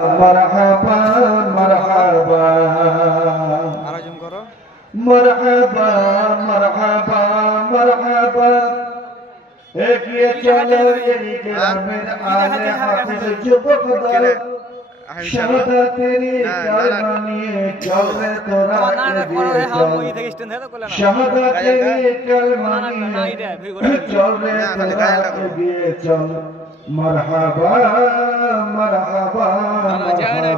مرحبا مرحبا আরো জুম করো مرحبا مرحبا مرحبا এগিয়ে চলো এই গ্রামের আলে হাতের যুবক দল শাহাদাতেরই কালমা নিয়ে চলে তোরা এগিয়ে চল শাহাদাতেরই কালমা নিয়ে চলে তোরা এগিয়ে চল মারহাবা মারহাবা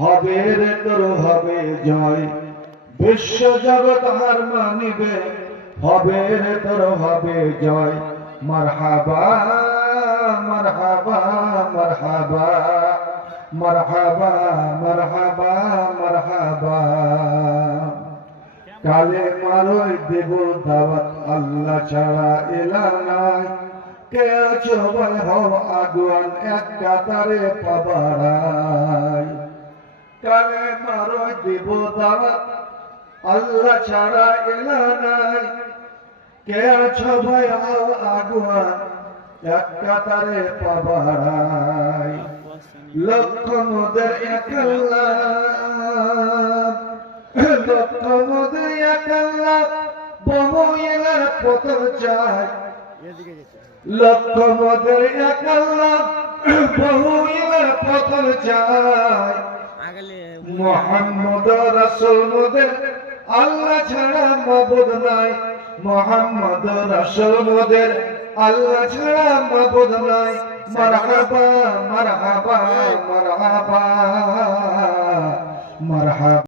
হবে তোর হবে জয়। বিশ্ব জগৎ হার মানিবে, হবে রে তোর হবে জয়। মারহাবা মারহাবা মারহাবা মারহাবা মারহাবা মারহাবা। কালে মারই দেব দাওয়াত, আল্লাহ ছাড়া এলা নাই। কে আছো ভাই হও আগুয়ান, এক কাতারে পাবারাই কালে মারই দেব দাওয়াত আল্লাহ ছাড়া এলা নাই। কে আছো ভাই হও আগুয়ান এক কাতারে পাবারাই লক্ষ মোদের এক লক্ষ মোদের এক বহু এলার পতর চায় লক্ষ মোদের এক বহু এলার পতর চায় মোহাম্মদ রাসূলুদের আল্লাহ ছাড়া মাবুদ নাই। মোহাম্মদ রাসূলুদের আল্লাহ ছাড়া মাবুদ নাই। মারহাবা মারহাবা মারহাবা মারহাবা।